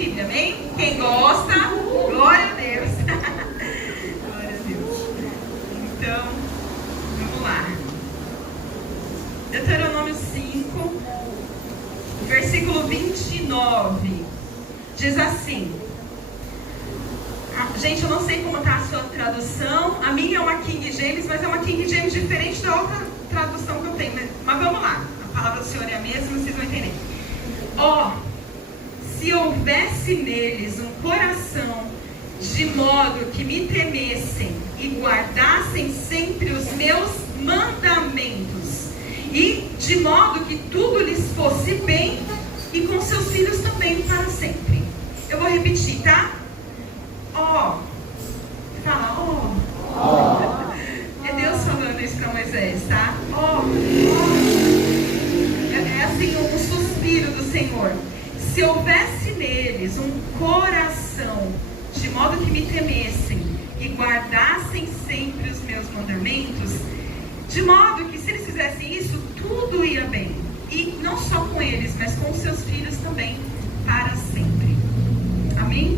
Bíblia, amém? Quem gosta, glória a Deus. Glória a Deus. Então, vamos lá. Deuteronômio 5, versículo 29. Diz assim. Gente, eu não sei como está a sua tradução. A minha é uma King James, mas é uma King James diferente da outra tradução que eu tenho. Mas vamos lá. A palavra do Senhor é a mesma, vocês vão entender. Se houvesse neles um coração de modo que me temessem e guardassem sempre os meus mandamentos, e de modo que tudo lhes fosse bem, e com seus filhos também para sempre. Eu vou repetir, tá? Fala, É Deus falando isso para Moisés, tá? É assim um suspiro do Senhor. Se houvesse neles um coração de modo que me temessem e guardassem sempre os meus mandamentos, de modo que se eles fizessem isso, tudo ia bem. E não só com eles, mas com seus filhos também, para sempre. Amém?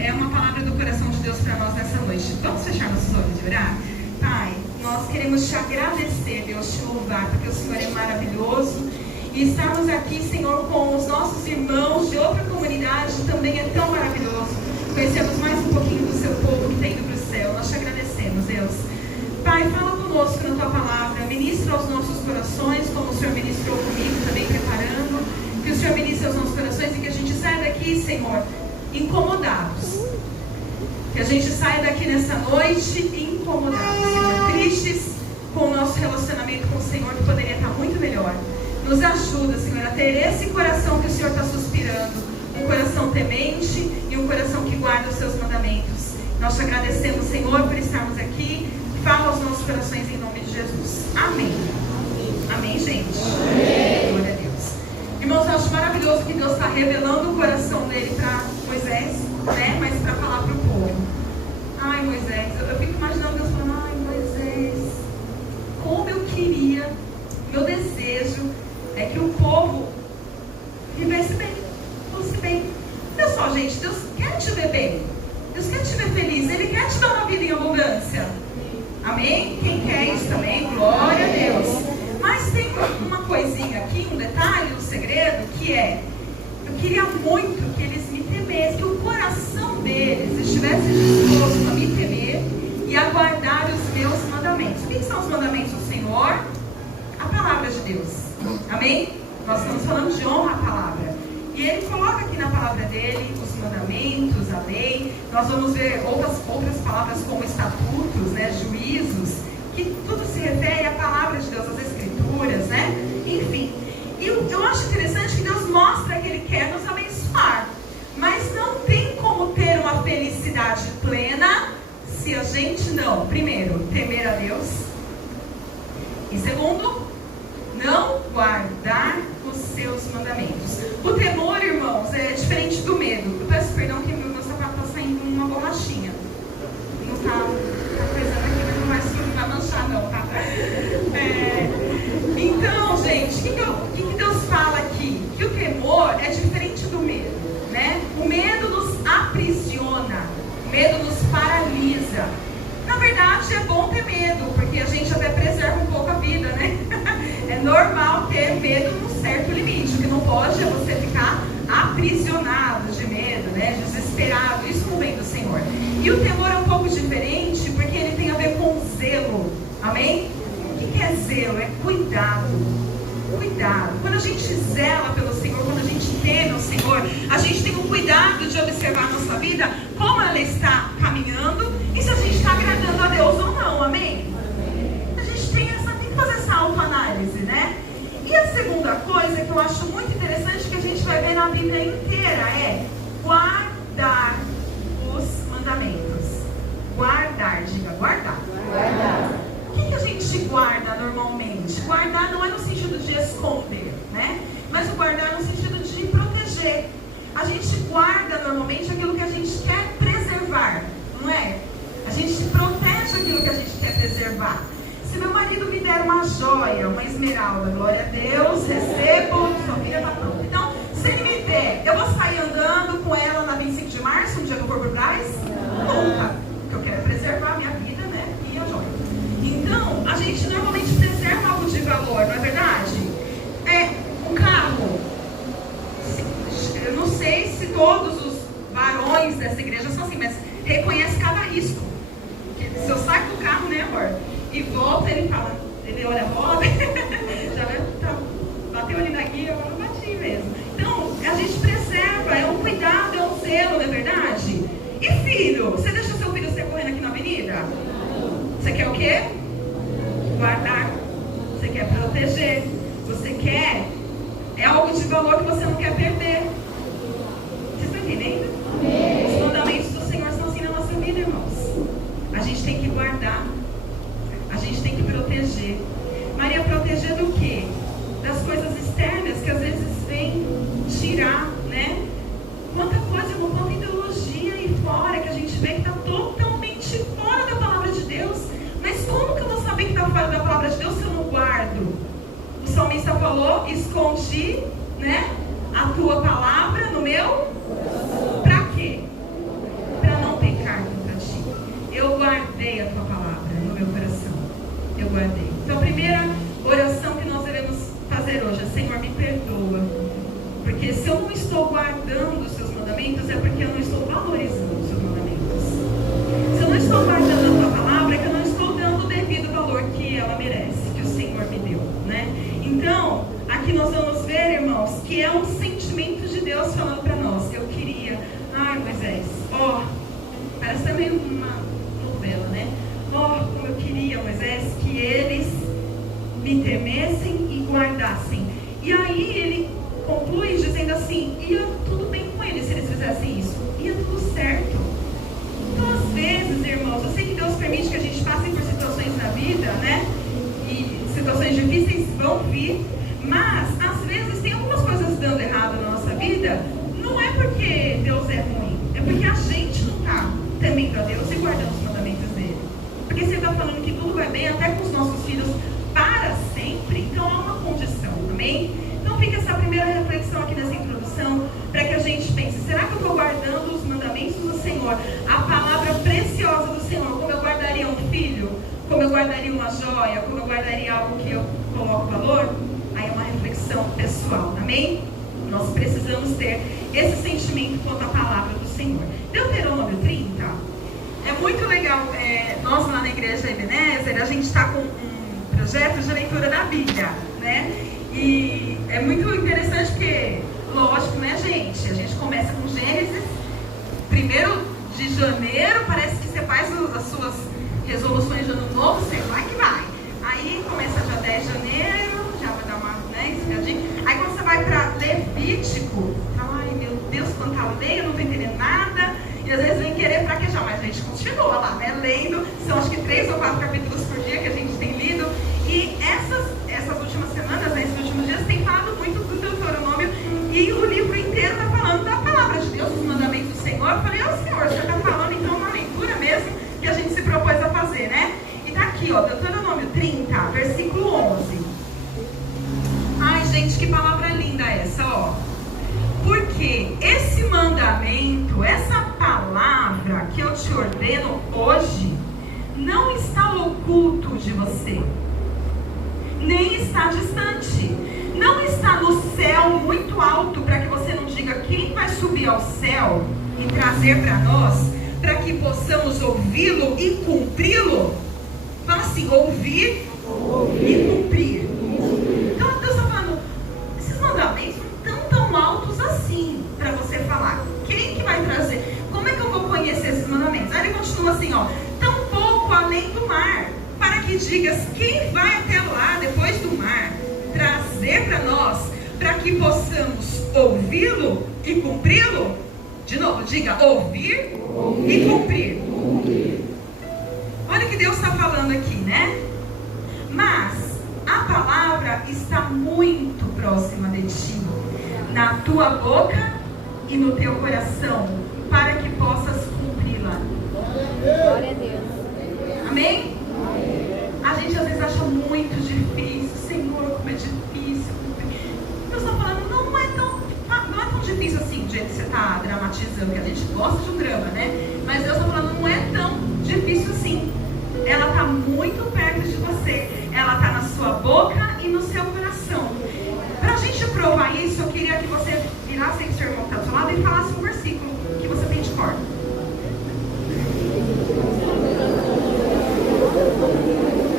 É uma palavra do coração de Deus para nós nessa noite. Vamos fechar nossos olhos e orar? Pai, nós queremos te agradecer, Deus, te louvar, porque o Senhor é maravilhoso. E estarmos aqui, Senhor, com os nossos irmãos de outra comunidade também é tão maravilhoso. Conhecemos mais um pouquinho do seu povo que está indo para o céu. Nós te agradecemos, Deus. Pai, fala conosco na tua palavra. Ministra aos nossos corações, como o Senhor ministrou comigo também preparando. Que o Senhor ministre aos nossos corações e que a gente saia daqui, Senhor, incomodados. Que a gente saia daqui nessa noite incomodados, Senhor, tristes com o nosso relacionamento com o Senhor, que poderia estar muito melhor. Nos ajuda, Senhor, a ter esse coração que o Senhor está suspirando, um coração temente e um coração que guarda os seus mandamentos. Nós te agradecemos, Senhor, por estarmos aqui. Fala aos nossos corações em nome de Jesus. Amém. Amém, gente? Amém. Glória a Deus. Irmãos, eu acho maravilhoso que Deus está revelando o coração dele para Moisés, né? Mas para falar para o povo. Ai, Moisés, eu fico imaginando Deus falando, ai, Moisés, como eu queria, meu desejo é que o povo vivesse bem, fosse bem. Olha só, gente, Deus quer te ver bem, Deus quer te ver feliz, Ele quer te dar uma vida em abundância. Amém? Quem quer isso também? Glória a Deus. Mas tem uma coisinha aqui, um detalhe, um segredo, que é, eu queria muito que eles me temessem, que o coração deles estivesse disposto a me temer e a guardar os meus mandamentos. O que são os mandamentos do Senhor? A palavra de Deus. Amém? Nós estamos falando de honra à palavra. E Ele coloca aqui na palavra dele os mandamentos, a lei. Nós vamos ver outras palavras como estatutos, né, juízos, que tudo se refere à palavra de Deus, às escrituras, né? Enfim. E eu acho interessante que Deus mostra que Ele quer nos abençoar. Mas não tem como ter uma felicidade plena se a gente não, primeiro, temer a Deus. E segundo, não guardar os seus mandamentos. O temor, irmãos, é diferente do medo. Eu peço perdão que meu sapato está saindo uma borrachinha. Não está coisando aqui, mas não vai manchar não, tá? Então, gente, o que Deus fala aqui? Que o temor é diferente do medo, né? O medo nos aprisiona, o medo nos paralisa. Na verdade, é bom ter medo, porque a gente até preserva um pouco a vida, né? É normal ter medo num certo limite. O que não pode é você ficar aprisionado de medo, né? Desesperado. Isso não vem do Senhor. E o temor é um pouco diferente, porque ele tem a ver com zelo. Amém? O que é zelo? É cuidado. Cuidado. Quando a gente zela pelo Senhor, quando a gente teme o Senhor, a gente tem um cuidado de observar a nossa vida, como ela está caminhando, e se a gente está agradando a Deus ou não. Amém? A gente tem que fazer essa autoanálise, né? E a segunda coisa que eu acho muito interessante, que a gente vai ver na Bíblia inteira, é guardar os mandamentos. Guardar, diga, guardar. Guardar. O que a gente guarda normalmente? Guardar não é no sentido de esconder, né? Mas o guardar é no sentido de proteger. A gente guarda normalmente aquilo que a gente quer preservar, não é? A gente protege aquilo que a gente quer preservar. Se meu marido me der uma joia, uma esmeralda, glória a Deus, recebo, sua filha está pronta. Então, se ele me der, eu vou sair andando todos os varões dessa igreja são assim, mas reconhece cada risco. Porque se eu saio do carro, né, amor, e volto, ele fala, ele olha a roda, já vai, tá, bateu ali na guia, eu não bati mesmo. Então, a gente preserva, é um cuidado, é um zelo, não é verdade? E filho, você deixa seu filho sair correndo aqui na avenida? Você quer o quê? Guardar. Você quer proteger. Você quer, é algo de valor que você não quer perder. Vocês estão entendendo? Os mandamentos do Senhor são assim na nossa vida, irmãos. A gente tem que guardar. A gente tem que proteger. Maria, proteger do quê? Das coisas externas que às vezes vêm tirar, né? Quanta coisa, quanta ideologia aí fora que a gente vê que está totalmente fora da palavra de Deus. Mas como que eu vou saber que está fora da palavra de Deus se eu não guardo? O salmista falou, escondi, né, a tua palavra no meu... Para quê? Para não pecar contra ti. Eu guardei a tua palavra no meu coração. Eu guardei. Então a primeira oração que nós devemos fazer hoje é: Senhor, me perdoa. Porque se eu não estou guardando os seus mandamentos, é porque eu não estou valorizando os seus mandamentos. Se eu não estou guardando a tua palavra, é que eu não estou dando o devido valor que ela merece, que o Senhor me deu, né? Então, aqui nós vamos ver, irmãos, que é um sentimento de Deus falando para nós. Eu queria, ai Moisés, parece também uma novela, né? Como eu queria, Moisés, que eles me temessem e guardassem. E aí ele conclui dizendo assim: ia tudo bem com eles se eles fizessem isso, ia tudo certo. Então, às vezes, irmãos, eu sei que Deus permite que a gente passe por situações na vida, né? E situações difíceis vão vir, mas às vezes tem algumas coisas dando errado na nossa vida. Não é porque Deus é ruim, é porque a gente não está temendo a Deus e guardando os mandamentos dele. Porque você está falando que tudo vai bem até com os nossos filhos para sempre, então há uma condição, amém? Então fica essa primeira reflexão aqui nessa introdução, para que a gente pense: será que eu estou guardando os mandamentos do Senhor, a palavra preciosa do Senhor, como eu guardaria um filho, como eu guardaria uma joia, como eu guardaria algo que eu coloco valor? Aí é uma reflexão pessoal, amém? Nós precisamos ter esse sentimento quanto à palavra do Senhor. Deuteronômio 30, é muito legal, nós lá na igreja Ebenezer, a gente está com um projeto de leitura da Bíblia, né? E é muito interessante porque, lógico, né, gente? A gente começa com Gênesis, 1º de janeiro, parece que você faz as suas resoluções de ano novo, sei lá que vai. Aí começa já 10 de janeiro, já vai dar uma, né, escadinha. Aí quando você vai para Levítico, fala: ai meu Deus, quanta lei, eu não estou entendendo nada. E às vezes vem querer fraquejar, mas a gente continua lá, né, lendo. São acho que 3 ou 4 capítulos por dia que a gente tem lido. E essas últimas semanas, né, esses últimos dias, tem falado muito do Deuteronômio. E o livro inteiro está falando da palavra de Deus, dos mandamentos do Senhor. Eu falei: Senhor, você está falando então uma leitura mesmo que a gente se propôs a fazer, né? E tá aqui, Deuteronômio 30, versículo 11. Ai, gente, que palavra linda essa, Porque esse mandamento, essa palavra que eu te ordeno hoje, não está oculto de você, nem está distante, não está no céu muito alto, para que você não diga: quem vai subir ao céu e trazer para nós, para que possamos ouvi-lo e cumpri-lo? Fala assim: ouvir e cumprir. Então Deus está falando, esses mandamentos não estão tão altos assim para você falar. Quem que vai trazer? Como é que eu vou conhecer esses mandamentos? Aí ele continua assim, tão pouco além do mar, para que digas: quem vai até lá depois do mar, trazer para nós, para que possamos ouvi-lo e cumpri-lo? De novo, diga: ouvir e cumprir. Olha o que Deus está falando aqui, né? Mas a palavra está muito próxima de ti, na tua boca e no teu coração, para que possas cumpri-la. Glória a Deus. Amém? A gente às vezes acha muito difícil. Senhor, como é difícil. Deus está falando: não é tão difícil assim, do jeito que você está dramatizando, que a gente gosta de um drama, né? Mas Deus está falando: não é tão difícil assim. Ela está muito perto de você. Ela está na sua boca e no seu coração. Para a gente provar isso, eu queria queria que você virasse aí o seu irmão que está do seu lado e falasse um versículo que você tem de cor.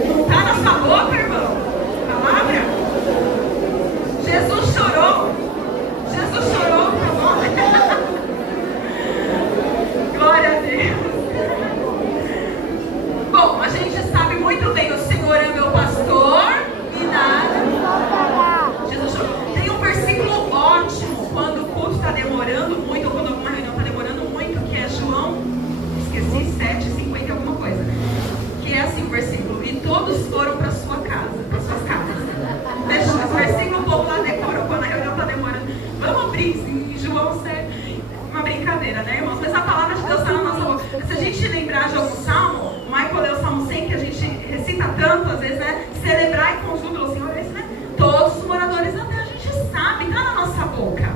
Não está na sua boca, irmão? Palavra? Jesus chorou. Jesus chorou, tá bom? Glória a Deus. Bom, a gente sabe muito bem, o Senhor é meu pastor e nada. Jesus chorou. Tem um versículo ótimo quando o culto está demorando muito, ou quando alguma reunião está demorando muito, que é João, esqueci, 7:50 alguma coisa. Que é assim o versículo: e todos foram para sua casa, para suas casas. Esse versículo o povo lá decorou quando a reunião está demorando. Vamos abrir em João 7. Uma brincadeira, né, irmãos? Mas a palavra de Deus está na nossa boca. Se a gente lembrar de algum salmo, o Michael leu o Salmo 100, que a gente recita tanto, às vezes, né? Celebrar e com júbilo, Senhor, esse, né? Todos os moradores da terra, a gente sabe, está na nossa boca.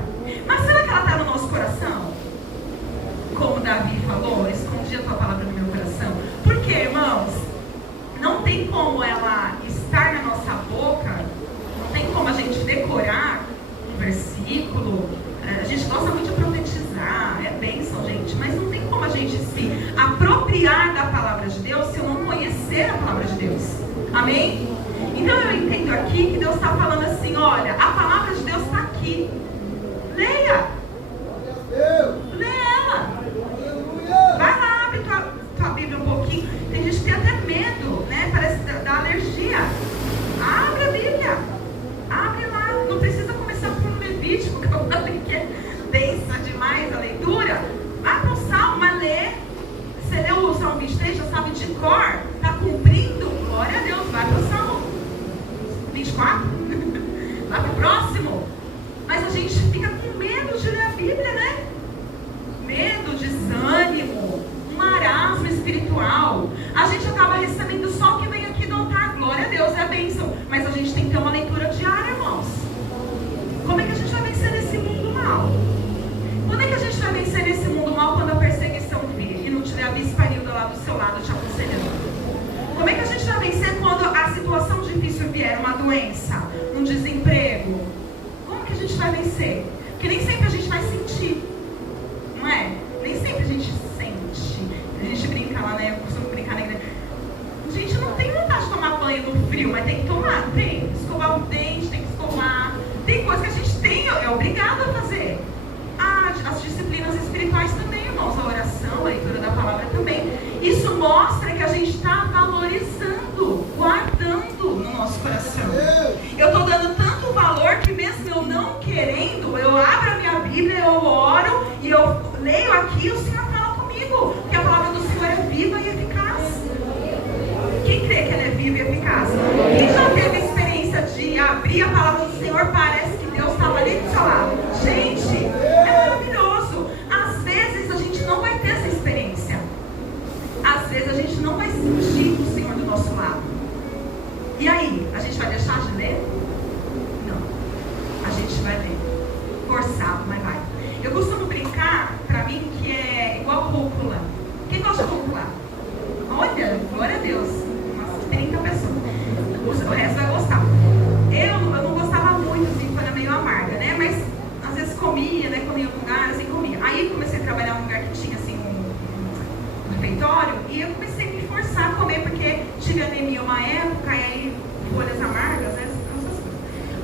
Mas será que ela está no nosso coração? Como Davi falou, escondi a tua palavra no meu coração. Por quê, irmãos? Não tem como ela estar na nossa boca, não tem como a gente decorar um versículo. A gente gosta muito de profetizar, é bênção, gente, mas não tem como a gente se apropriar da palavra de Deus se eu não conhecer a palavra de Deus. Amém? Então eu entendo aqui que Deus está falando assim: olha, a palavra de Deus está aqui. Leia. Lê ela. Vai lá, abre tua Bíblia um pouquinho. Tem gente que tem até medo, né? Parece da alergia. Abre a Bíblia. Abre lá. Não precisa começar por Levítico, que eu falei que é densa demais a leitura. Vai para o Salmo, mas lê. Você leu o Salmo 23, já sabe de cor? Está cumprindo? Glória a Deus. Vai para o Salmo 24. Vai para o próximo. Mas a gente fica com medo de ler a Bíblia, né? Medo, desânimo, um marasmo espiritual. A gente acaba recebendo só o que vem aqui do altar. Glória a Deus, é a bênção. Mas a gente tem que ter uma leitura diária, irmãos. Como é que a gente vai vencer nesse mundo mal? Quando é que a gente vai vencer nesse mundo mal quando a perseguição vir e não tiver a bisparilda lá do seu lado te aconselhando? Como é que a gente vai vencer quando a situação difícil vier, uma doença, um desemprego? Como que a gente vai vencer? Porque nem sempre a gente vai sentir, não é? Nem sempre a gente sente. A gente brinca lá, né? Eu costumo brincar na igreja. A gente não tem vontade de tomar banho no frio, mas tem que tomar, não tem? Escovar o dente, tem que escovar. Tem coisa que a gente tem, é obrigado a fazer. As disciplinas espirituais também, irmãos. A oração, a leitura da palavra também. Isso mostra que a gente está valorizando, guardando no nosso coração. Eu estou dando tanto valor que mesmo eu não querendo, eu abro a minha Bíblia, eu oro e eu leio aqui e o Senhor fala comigo. Que a palavra do Senhor é viva e eficaz. Quem crê que ela é viva e eficaz? Quem já teve experiência de abrir a palavra do Senhor, parece que Deus estava ali do seu lado? Gente, é maravilhoso. Às vezes a gente não vai ter essa experiência. Às vezes a gente não vai sentir o Senhor do nosso lado. E aí, a gente vai deixar de ler? Não. A gente vai ler. Forçado, mas vai. Eu costumo brincar, pra mim, que é igual rúcula. Quem gosta de rúcula? Olha, glória a Deus. Umas 30 pessoas. O resto vai gostar. Eu não gostava muito, assim, quando era meio amarga, né? Mas às vezes comia, né? Quando ia em algum lugar, assim, comia. Aí comecei a trabalhar num lugar que tinha, assim, um refeitório. E eu comecei a me forçar a comer, porque tive anemia uma época, e aí folhas amargas, né? Essas coisas.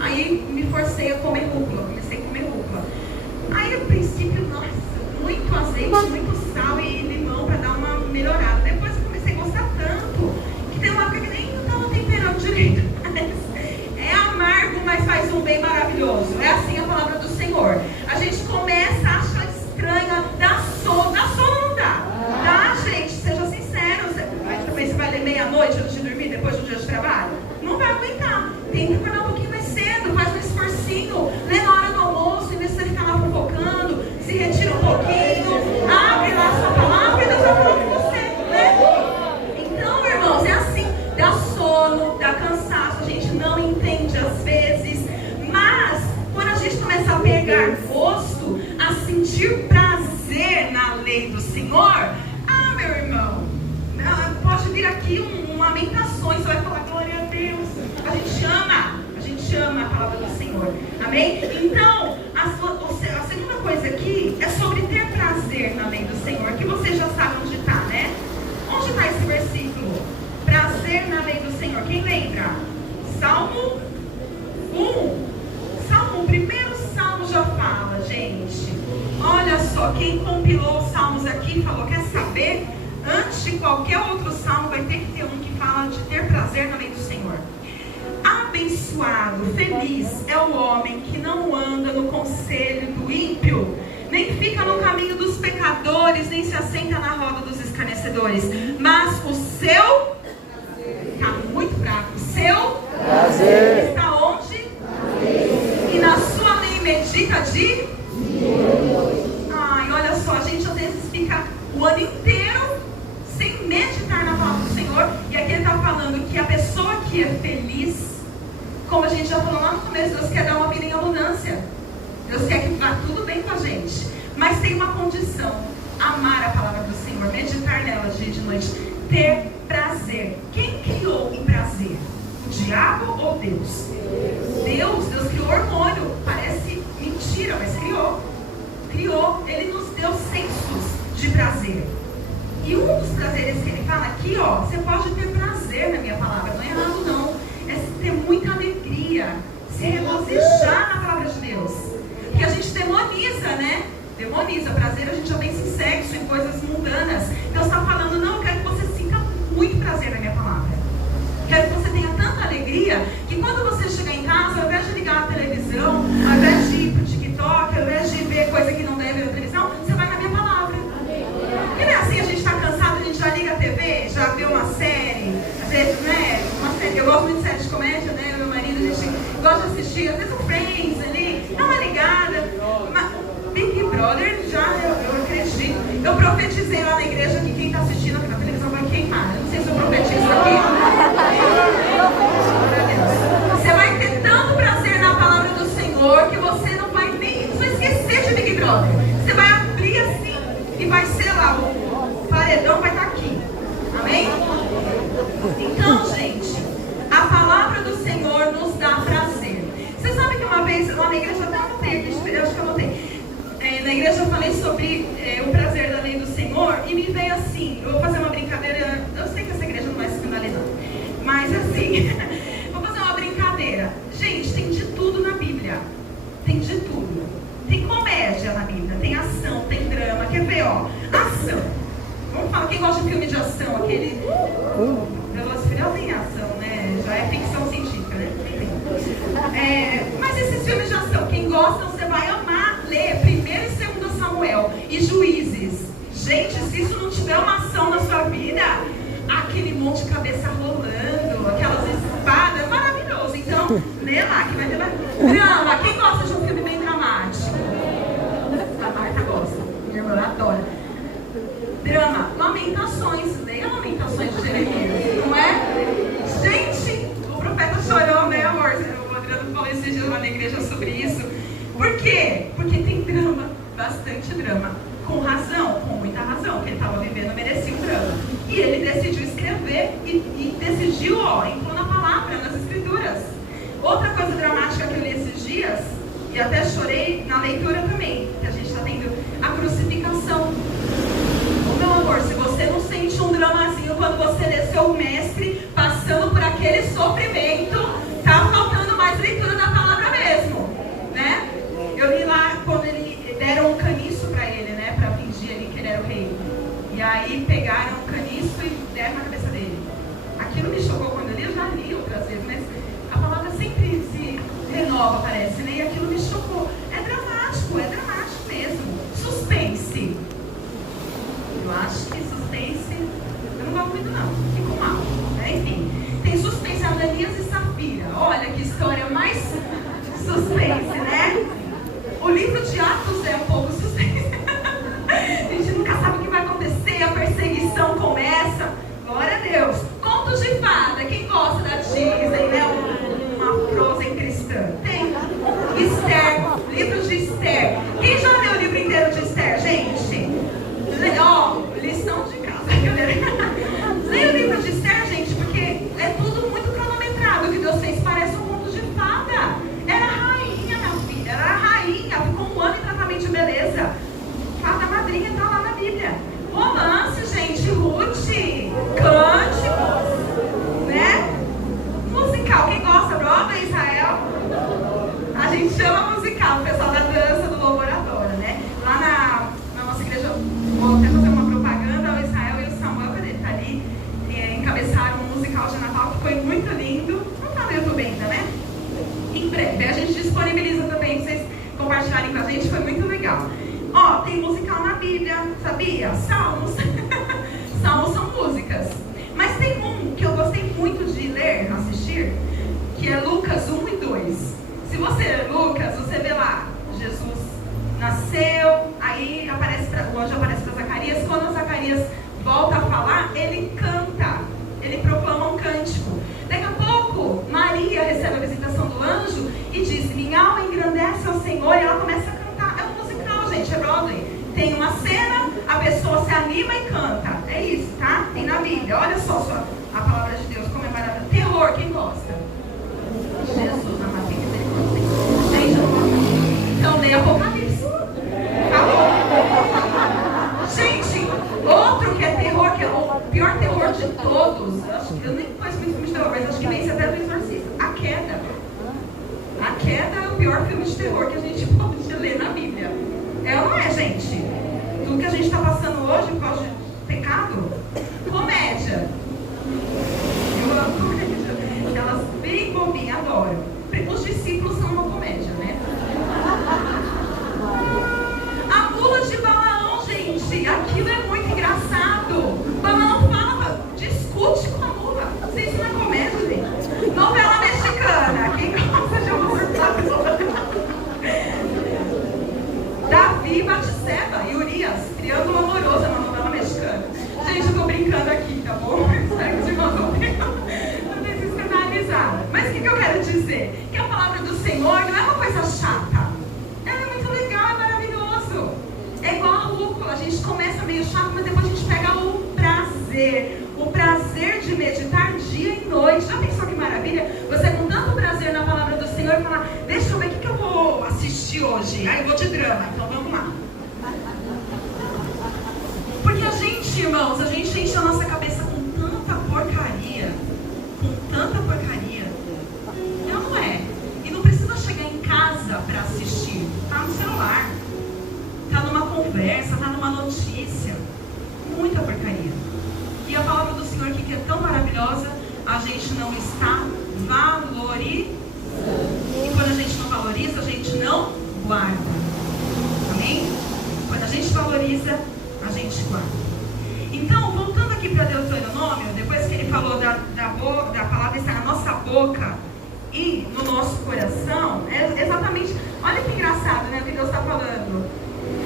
Aí me forcei a comer rúcula. Comecei a comer rúcula. Aí no princípio, nossa, muito azeite, muito sal e limão pra dar uma melhorada. Depois eu comecei a gostar tanto que tem uma época que nem estava temperando direito. É amargo, mas faz um bem maravilhoso. É assim a palavra do Senhor. A gente começa a achar estranha, dá sono ou não dá? Dá, gente, seja sincero. Você vai ler meia-noite antes de dormir, depois do dia de trabalho? Não vai aguentar. Tem que acordar um pouquinho mais cedo, faz um esforcinho, lê na hora do almoço, em vez de você ficar lá fofocando, se retira um pouquinho, abre lá a sua palavra e Deus vai falar com você, né? Então, irmãos, é assim, dá sono, dá cansaço, a gente não entende às vezes, mas quando a gente começa a pegar gosto, a sentir prazer na lei do Senhor, meu irmão, pode vir aqui uma lamentações, você vai falar glória a Deus. A gente ama a palavra do Senhor, amém? Então, as Quem lembra? Salmo 1. Salmo, o primeiro salmo já fala, gente. Olha só, quem compilou os salmos aqui falou, quer saber? Antes de qualquer outro salmo, vai ter que ter um que fala de ter prazer na lei do Senhor. Abençoado, feliz é o homem que não anda no conselho do ímpio, nem fica no caminho dos pecadores, nem se assenta na roda dos escarnecedores. Mas o seu, está muito fraco, o seu prazer está onde? E na sua lei medita de? Ai, olha só, a gente às vezes fica o ano inteiro sem meditar na palavra do Senhor. E aqui ele está falando que a pessoa que é feliz, como a gente já falou lá no começo, Deus quer dar uma vida em abundância. Deus quer que vá tudo bem com a gente. Mas tem uma condição: amar a palavra do Senhor, meditar nela dia e de noite, ter prazer. Quem criou o prazer? O diabo ou Deus? Deus criou hormônio. Parece mentira, mas criou. Ele nos deu sensos de prazer. E um dos prazeres que ele fala aqui, ó, você pode ter prazer na minha palavra, não é errado não. É ter muita alegria, se regozijar na palavra de Deus. Porque a gente demoniza, né? Demoniza. Prazer a gente já pensa em sexo, em coisas mundanas. Deus está falando, não, eu quero que você sinta muito prazer na minha palavra. Quero que você tenha tanta alegria que quando você chegar em casa, ao invés de ligar a televisão, ao invés de ir pro TikTok, ao invés de ver coisa que não deve na televisão, você vai na minha palavra. E não é assim, a gente está cansado, a gente já liga a TV, já vê uma série, às vezes, né? Uma série, eu gosto muito de série de comédia, né? Meu marido, a gente gosta de assistir, às vezes o Friends ali, dá uma ligada. Big Brother, já eu acredito. Eu profetizei lá na igreja que quem está assistindo aqui na televisão vai queimar. Eu não sei se eu profetizo aqui. Você vai ter tanto prazer na palavra do Senhor que você não vai esquecer de Big Brother. Você vai abrir assim e vai ser lá, o paredão vai estar aqui. Amém? Então, gente, a palavra do Senhor nos dá prazer. Você sabe que uma vez lá na igreja, até anotei aqui, eu acho que eu anotei. Na igreja eu falei sobre o prazer da lei do Senhor e me veio assim, eu vou fazer uma brincadeira, eu sei que essa igreja não vai se escandalizar, mas assim, vou fazer uma brincadeira. Gente, tem de tudo na Bíblia, tem de tudo. Tem comédia na Bíblia, tem ação, tem drama, quer ver, ó, ação. Vamos falar, quem gosta de filme de ação, aquele Velozes e Furiosos tem ação, né, já é ficção científica, né, mas esses filmes de ação, quem gosta, você vai amar ler 1º e 2º Samuel e Juízes. Gente, se isso não tiver uma ação na sua vida, aquele monte de cabeça rolando, aquelas espadas, é maravilhoso. Então, lê lá, que vai ter drama. Quem gosta de um filme bem dramático? A Marta gosta, minha irmã adora. Drama, Lamentações, leia Lamentações de Jeremias, não é? Gente, o profeta chorou, né, amor? O Adriano falou esses dias lá na igreja sobre isso. Por quê? Porque tem drama, bastante drama. Com razão, com muita razão, porque ele estava vivendo, merecia um drama. E ele decidiu escrever e decidiu, entrou na palavra, nas escrituras. Outra coisa dramática que eu li esses dias, e até chorei na leitura também, que a gente está tendo, a crucificação. Meu amor, se você não sente um dramazinho quando você lê seu mestre passando por aquele sofrimento, tá faltando mais leitura da palavra mesmo, né? Eu li lá quando deram um caniço pra ele, né? Pra fingir ali que ele era o rei. E aí pegaram o caniço e deram na cabeça dele. Aquilo me chocou quando eu li, eu já li outras vezes, mas a palavra sempre se renova, parece, né? E aquilo me chocou. É dramático mesmo. Suspense. Eu acho que suspense, eu não gosto muito não, fico mal, né? Enfim, tem suspense, Ananias e Safira. Olha que história mais suspense, né? O livro de Atos é um pouco suspense. A gente nunca sabe o que vai acontecer, a perseguição começa. Glória a Deus. Contos de fada, quem gosta da Disney, né? Uma prosa cristã. Tem Esther, livros de Esther. Quem já leu o livro inteiro de Esther, gente? Lição de casa. Leia o livro de Esther, gente, porque é tudo muito cronometrado. O que Deus fez parece um conto de fada. Era a rainha, minha filha. Era a rainha. Ficou um ano em tratamento compartilharem com a gente, foi muito legal. Ó, tem musical na Bíblia, sabia? Salmos. Salmos são músicas. Mas tem um que eu gostei muito de ler, assistir, que é Lucas 1 e 2. Se você ler Lucas, você vê lá, Jesus nasceu, aí o anjo aparece para Zacarias. Quando Zacarias volta a falar, ele canta, ele proclama um cântico. Daqui a pouco, Maria recebe a visitação do anjo e diz: minha alma engrandece ao Senhor, e ela começa a cantar. É um musical, gente, é Broadway. Tem uma cena, a pessoa se anima e canta. É isso, tá? Tem na Bíblia. Olha só a palavra de Deus, como é maravilhosa. Terror, quem gosta? Jesus, na matéria misericórdia. Gente, eu não gosto. Então, leia Apocalipse. Acabou. Gente, outro que é terror, que é o pior terror de todos. Eu nem conheço muito filme de terror, mas acho que vence até do Exorcista. A Queda. A Queda é o pior filme de terror que a gente pode ler na Bíblia. É ou não é, gente? Tudo que a gente está passando hoje por causa de pecado. Comédia. Eu amo comédia. Elas bem bobinhas, adoro. Os discípulos são uma comédia, né? A mula de Balaão, gente. Aquilo é muito engraçado. Balaão fala, discute com a mula. Isso não é comédia, gente. Novela mexicana. Quem gosta de uma surpresa? Davi, Batseba e Urias, triângulo amoroso, é uma novela mexicana. Gente, eu tô brincando aqui, tá bom? Espero que os irmãos não tenham se escandalizado. Mas o que eu quero dizer? Que a palavra do Senhor não é uma coisa chata. Ela é muito legal, é maravilhoso. É igual a rúcula, a gente começa meio chato, mas depois a gente pega o prazer. O prazer de meditar dia e noite. Já pensou que maravilha? Você com tanto prazer na palavra do Senhor, falar, deixa eu ver o que eu vou assistir hoje. Aí eu vou de drama, então vamos lá. Porque a gente, irmãos, a gente enche a nossa cabeça com tanta porcaria. Com tanta porcaria. Não é. E não precisa chegar em casa para assistir. Tá no celular. Tá numa conversa, tá numa notícia. Muita porcaria. E a palavra do Senhor aqui, que é tão maravilhosa, a gente não está valorizando. E quando a gente não valoriza, a gente não guarda. Amém? Quando a gente valoriza, a gente guarda. Então, voltando aqui para Deuteronômio, depois que ele falou da palavra estar na nossa boca e no nosso coração, é exatamente, olha que engraçado, né, o que Deus está falando.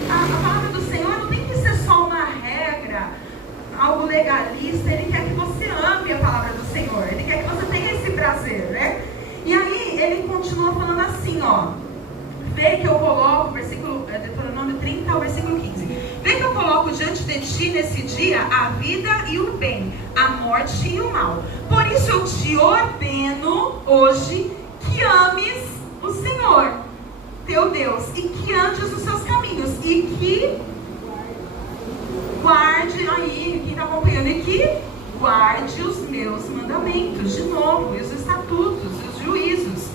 A palavra do Senhor não tem que ser só uma regra, algo legalista. Ele quer que você ame a palavra do Senhor, ele quer que você tenha esse prazer, né? E aí ele continua falando assim, ó, vê que eu coloco, Deuteronômio 30 ao versículo 15, vê que eu coloco diante de ti nesse dia a vida e o bem, a morte e o mal. Por isso eu te ordeno hoje que ames o Senhor teu Deus e que andes nos seus caminhos e que guarde, aí, quem está acompanhando, e que guarde os meus mandamentos, de novo, e os estatutos, e os juízos,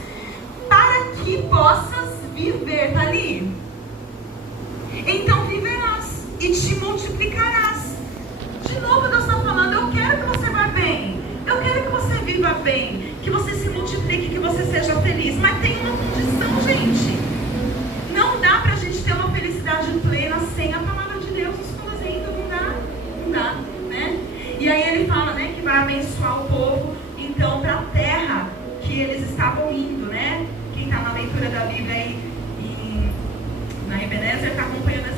para que possas viver, tá ali? Então viverás e te multiplicarás. De novo Deus está falando, eu quero que você vá bem, eu quero que você viva bem, que você se multiplique, que você seja feliz, mas tem uma condição, gente. Não dá pra gente ter uma felicidade plena sem a palavra de Deus. Não dá, né? E aí ele fala, né, que vai abençoar o povo, então, para a terra que eles estavam indo, né? Quem está na leitura da Bíblia aí, na Ebenezer, está acompanhando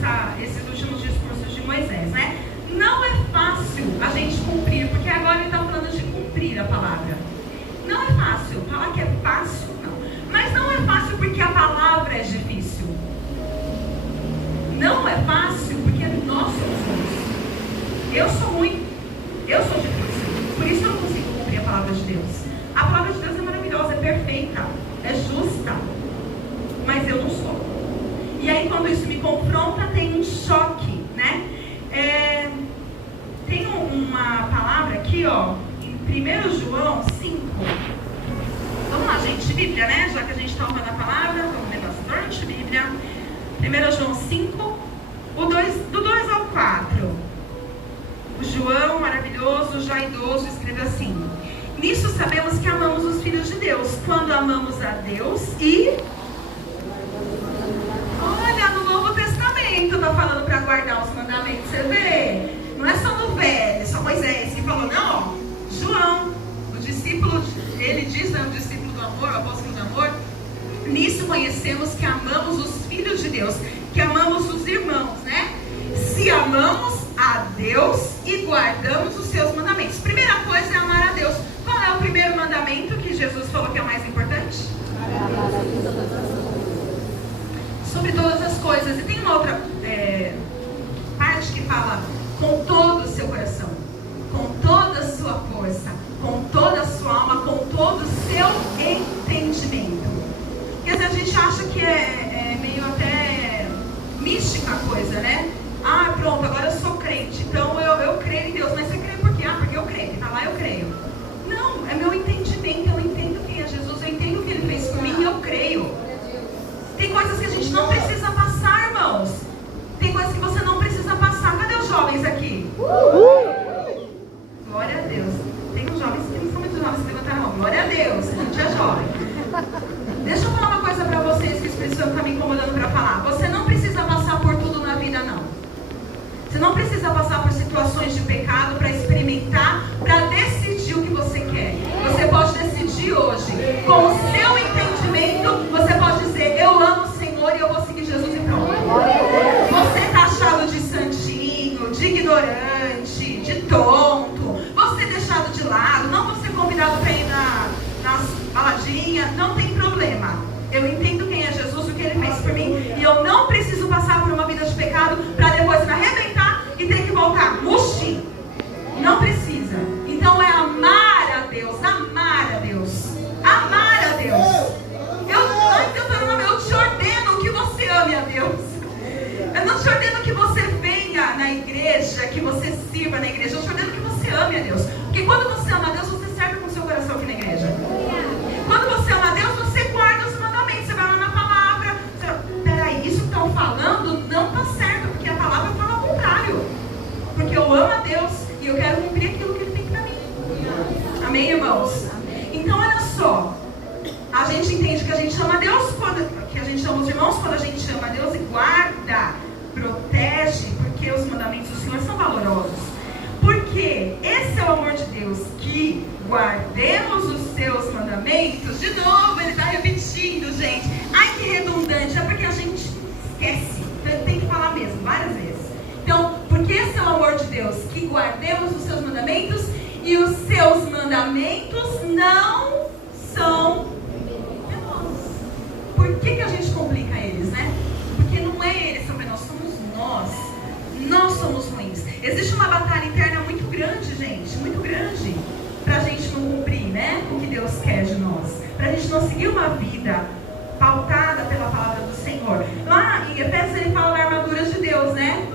esses últimos discursos de Moisés, né? Não é fácil a gente cumprir, porque agora ele está falando de cumprir a palavra. Não é fácil, falar que é fácil, não. Mas não é fácil porque a palavra é difícil. Não é fácil porque nós somos ruins. Eu sou ruim, eu sou difícil, por isso eu não consigo cumprir a palavra de Deus. A palavra de Deus é maravilhosa, é perfeita, é justa, mas eu não sou. E aí quando isso me confronta, tem um choque, né? Tem uma palavra aqui, ó, em 1 João 5. Vamos lá, gente, Bíblia, né? Já que a gente está ouvindo a palavra, vamos ler bastante Bíblia. 1 João 5, do 2 ao 4. O João, maravilhoso, já idoso, escreve assim: nisso sabemos que amamos os filhos de Deus, quando amamos a Deus e está falando para guardar os mandamentos. Você vê, não é só no Velho, só Moisés que falou, não, ó, João, o discípulo, ele diz, né, o discípulo do amor, o apóstolo do amor, nisso conhecemos que amamos os filhos de Deus, que amamos os irmãos, né? Se amamos a Deus e guardamos os seus mandamentos. Primeira coisa é amar a Deus. Qual é o primeiro mandamento que Jesus falou que é o mais importante? Sobre todas as coisas. E tem uma outra parte que fala com todo o seu coração, com toda a sua força, com toda a sua alma, com todo o seu entendimento. Porque às vezes a gente acha que é meio até mística a coisa, né? Ah, pronto, agora eu sou crente, então eu creio em Deus. Mas você crê por quê? Ah, porque eu creio, tá lá eu creio. Não, é meu entendimento, eu entendo quem é Jesus, eu entendo o que Ele fez por mim e eu creio. Tem coisas que a gente não precisa passar, irmãos. Tem coisas que você não precisa passar. Cadê os jovens aqui? Glória a Deus. Tem uns jovens que não são muito jovens que levantaram a mão. Glória a Deus, a gente é jovem. Deixa eu falar uma coisa pra vocês que o Espírito Santo está me incomodando para falar. Você não precisa passar por tudo na vida, não. Você não precisa passar por situações de pecado para experimentar, para decidir o que você quer. Você pode decidir hoje. Com o seu entendimento, você pode dizer, eu amo o Senhor e eu vou seguir Jesus e pronto. Você está achado de santinho, de ignorante, de tonto, você deixado de lado, não você convidado para ir nas baladinhas, não tem problema. Eu entendo quem é Jesus, o que Ele fez por mim, e eu não preciso passar por uma vida de pecado para depois me arrebentar e ter que voltar murchinho. Não precisa. Então é amar a Deus, amar a Deus, amar a Deus. Eu te ordeno que você ame a Deus. Eu não te ordeno que você venha na igreja, que você sirva na igreja. Eu te ordeno que você ame a Deus. Porque quando você ama a Deus, você serve com o seu coração aqui na igreja. Quando você ama a Deus, você guarda os mandamentos. Você vai lá na palavra. Você fala, peraí, isso que estão falando não está certo, porque a palavra fala o contrário. Porque eu amo a Deus e eu quero cumprir aquilo que Ele tem para mim. Amém, irmãos? Então, olha só. A gente entende que a gente ama a Deus, que a gente ama os irmãos quando a gente ama a Deus e guarda, protege, porque os mandamentos do Senhor são valorosos. Porque esse é o amor de Deus, que guardemos os seus mandamentos. De novo, ele está repetindo, gente. Ai, que redundante, é porque a gente esquece. Então, tem que falar mesmo, várias vezes. Então, porque esse é o amor de Deus, que guardemos os seus mandamentos, e os seus mandamentos não são penosos. Por que a gente complica eles, né? Porque não é eles, são penosos, somos nós. Nós somos ruins. Existe uma batalha interna muito grande, gente, muito grande, pra gente não cumprir, né, o que Deus quer de nós. Pra gente não seguir uma vida pautada pela palavra do Senhor. Lá em Efésios ele fala da armadura de Deus, né?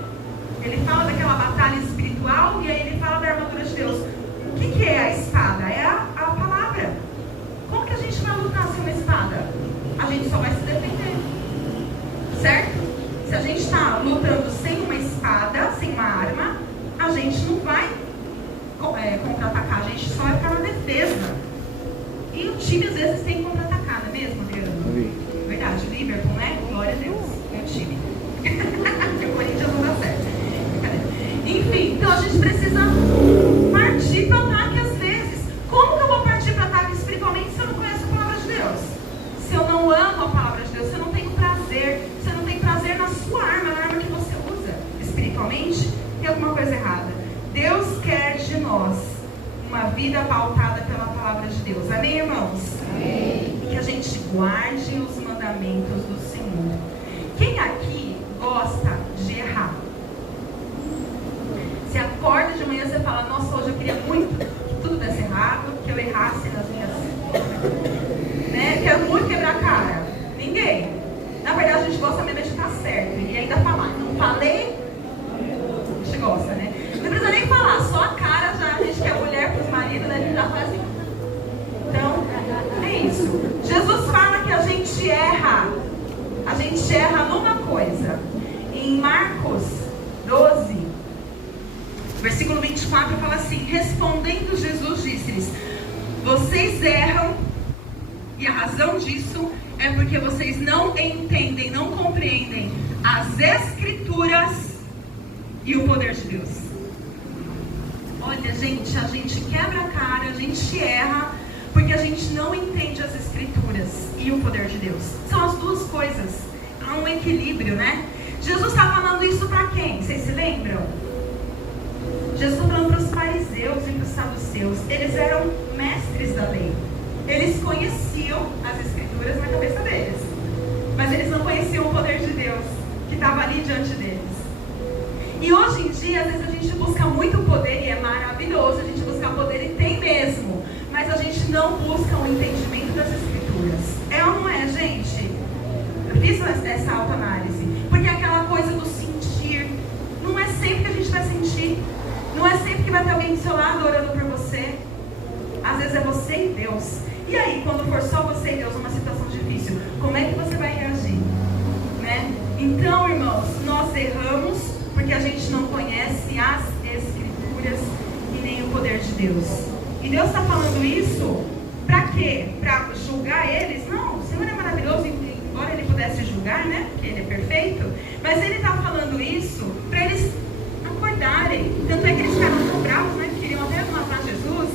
Ele fala daquela batalha espiritual e aí ele fala da armadura de Deus. O que é a espada? É a palavra. Como que a gente vai lutar sem uma espada? A gente só vai se defender. Certo? Se a gente está lutando sem uma espada, sem uma arma, a gente não vai contra-atacar, a gente só vai ficar na defesa. E o time às vezes tem que contra-atacar, não é mesmo, Adriano? Verdade, Liverpool, né? Glória a Deus, é o time. O Corinthians não dá certo. Enfim, então a gente precisa partir para o ataque às vezes. Como que eu vou partir para o ataque espiritualmente se eu não conheço a palavra de Deus? Se eu não amo a palavra de Deus, se eu não tenho prazer, se eu não tenho prazer na sua arma, na arma que você usa espiritualmente, tem alguma coisa errada. Deus quer de nós uma vida pautada pela palavra de Deus. Amém, irmãos? Amém. E que a gente guarde os mandamentos do Senhor. Quem aqui gosta de errar? Você acorda de manhã e você fala, nossa, hoje eu queria muito que tudo desse errado, que eu errasse nas minhas... né? Quero muito quebrar a cara. Ninguém. Na verdade, a gente gosta mesmo de estar certo e ainda falar. Não falei, a gente gosta, né? Não precisa nem falar, só a cara já, a gente que é mulher para os maridos, né? A gente já faz assim. Então, é isso. Jesus fala que a gente erra. A gente erra numa coisa. Em Marcos 12, versículo 24, fala assim: respondendo Jesus disse-lhes, vocês erram, e a razão disso é porque vocês não entendem, não compreendem as Escrituras escrituras e o poder de Deus. Olha, gente, a gente quebra a cara, a gente erra, porque a gente não entende as escrituras e o poder de Deus. São as duas coisas. Há um equilíbrio, né? Jesus está falando isso para quem? Vocês se lembram? Jesus está falando para os fariseus e para os saduceus. Eles eram mestres da lei. Eles conheciam as escrituras na cabeça deles, mas eles não conheciam o poder de Deus que estava ali diante deles. E hoje em dia, às vezes a gente busca muito poder e é maravilhoso a gente buscar poder e tem mesmo, mas a gente não busca o entendimento das escrituras. É ou não é, gente? Eu fiz essa autoanálise, porque aquela coisa do sentir, não é sempre que a gente vai sentir, não é sempre que vai ter alguém do seu lado orando por você. Às vezes é você e Deus. E aí, quando for só você e Deus numa situação difícil, como é que você vai reagir? Né? Então, irmãos, nós erramos porque a gente não conhece as escrituras e nem o poder de Deus. E Deus está falando isso para quê? Para julgar eles? Não, o Senhor é maravilhoso, embora Ele pudesse julgar, né? Porque Ele é perfeito. Mas Ele está falando isso para eles acordarem. Tanto é que eles ficaram tão bravos, né? Queriam até matar Jesus.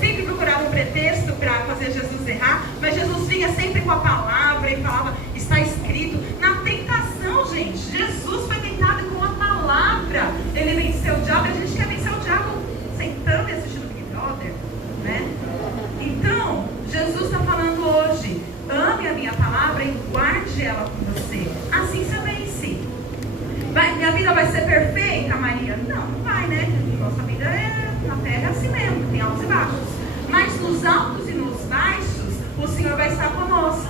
Sempre procuravam um pretexto para fazer Jesus errar, mas Jesus vinha sempre com a palavra e falava, está escrito. Na tentação, gente, Jesus foi tentado com a palavra. Ele venceu o diabo, a gente quer vencer o diabo sentando e assistindo Big Brother, né? Então, Jesus está falando hoje, ame a minha palavra e guarde ela com você. Assim você vence. Minha vida vai ser perfeita, Maria? Não, não vai, né? Nossa vida na terra é assim mesmo, tem altos e baixos. Mas nos altos e nos baixos, o Senhor vai estar conosco.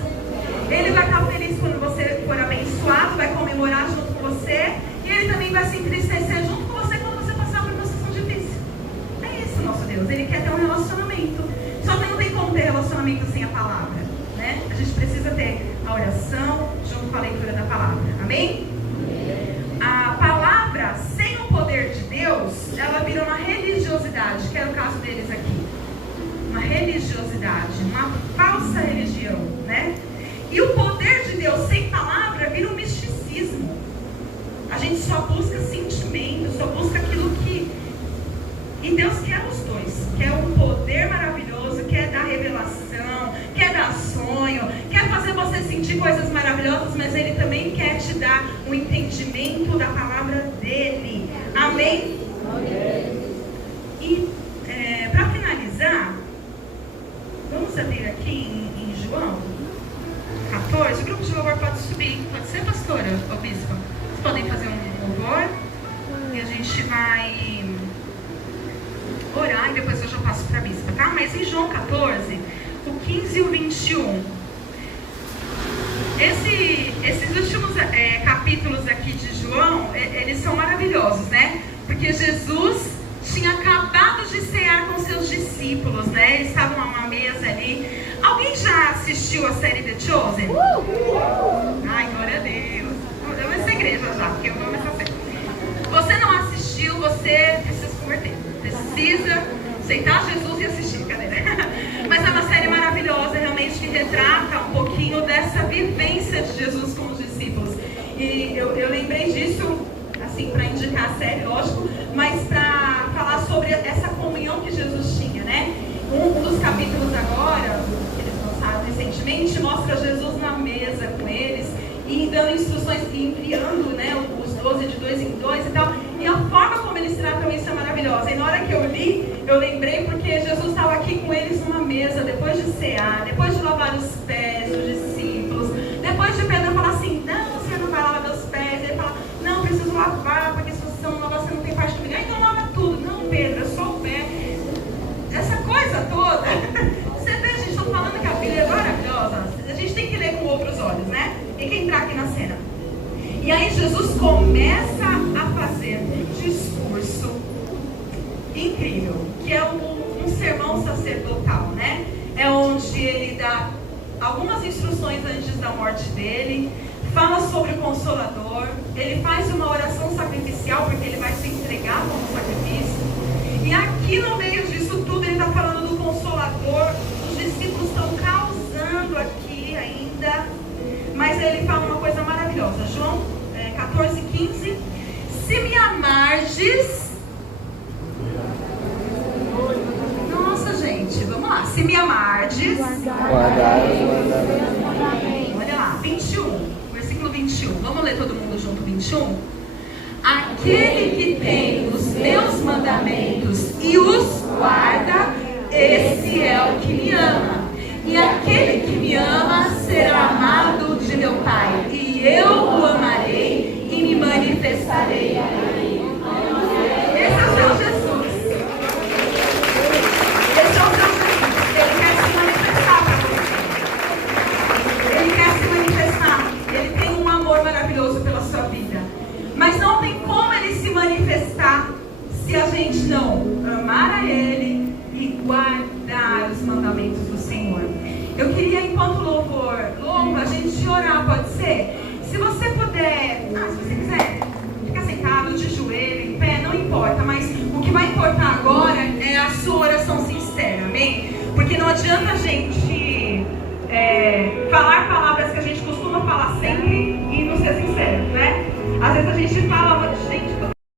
Ele vai estar feliz quando você for abençoado, vai comemorar junto com você. E Ele também vai se entristecer junto com você quando você passar por uma situação difícil. É isso, nosso Deus. Ele quer ter um relacionamento. Só que não tem como ter relacionamento sem a palavra, né? A gente precisa ter a oração junto com a leitura da palavra. Amém? A palavra sem o poder de Deus, ela vira uma religiosidade, que é o caso deles aqui. Uma religiosidade, uma falsa religião, né? E o poder de Deus sem palavra vira um misticismo. A gente só busca sentimento, só busca aquilo que... E Deus quer os dois. Quer um poder maravilhoso, quer dar revelação, quer dar sonho, quer fazer você sentir coisas maravilhosas, mas Ele também quer te dar o entendimento da palavra dEle. Amém? E para finalizar, vamos abrir aqui em João 14. O grupo de louvor pode subir. Pode ser, pastora ou bispa? Vocês podem fazer um louvor e a gente vai orar e depois eu já passo para a bispa, tá? Mas em João 14, o 15 e o 21, esses últimos capítulos aqui de João, eles são maravilhosos, né? Porque Jesus tinha acabado de cear com seus discípulos, né? Eles estavam a uma mesa ali. Alguém já assistiu a série The Chosen? Ai, glória a Deus. Eu amo essa igreja já, porque eu amo essa série. Você não assistiu, você precisa se converter. Precisa aceitar Jesus e assistir, cadê? Mas é uma série maravilhosa, realmente, que retrata um pouquinho dessa vivência de Jesus com os discípulos. E eu lembrei disso, assim, para indicar a série, lógico, mas para falar sobre essa comunhão que Jesus tinha, né? Um dos capítulos agora, que eles lançaram recentemente, mostra Jesus na mesa com eles e dando instruções e enviando, né, os 12 de 2 em 2 e tal. E a forma como eles tratam isso é maravilhosa. E na hora que eu li, eu lembrei porque Jesus estava aqui com eles numa mesa, depois de cear, depois de lavar os pés dos discípulos, depois de Pedro falar assim, não, você não vai lavar meus pés. Ele fala, não, preciso lavar, porque se você não lavar, você não tem parte comigo. Ah, então lava tudo. Não, Pedro, é só o pé. Essa coisa toda, você vê, gente, estou falando que a Bíblia é maravilhosa. A gente tem que ler com outros olhos, né? Tem que entrar aqui na cena. E aí Jesus começa a fazer um discurso incrível, que é um sermão sacerdotal, né? É onde ele dá algumas instruções antes da morte dele, fala sobre o Consolador, ele faz uma oração sacrificial, porque ele vai se entregar como sacrifício. E aqui no meio disso tudo, ele está falando do Consolador, os discípulos estão causando aqui ainda, mas ele fala uma coisa maravilhosa. João 14, 15. Se me amardes... Nossa, gente, vamos lá. Se me amardes... Olha lá, 21. Versículo 21. Vamos ler todo mundo junto, 21. Aquele que tem os meus mandamentos e os guarda, esse é o que me ama. E aquele que me ama será amado de meu Pai. E eu o amarei e me manifestarei a ele. Esse é o seu Jesus. Esse é o seu Jesus. Ele quer se manifestar para você. Ele quer se manifestar. Ele tem um amor maravilhoso pela sua vida. Mas não tem como ele se manifestar se a gente não amar a ele e guardar os mandamentos do Senhor. Eu queria, enquanto o louvor louva, a gente orar, pode ser? Se você puder, se você quiser, ficar sentado, de joelho, em pé, não importa, mas o que vai importar agora é a sua oração sincera, amém? Porque não adianta a gente falar palavras que a gente costuma falar sempre e não ser sincero, né? Às vezes a gente fala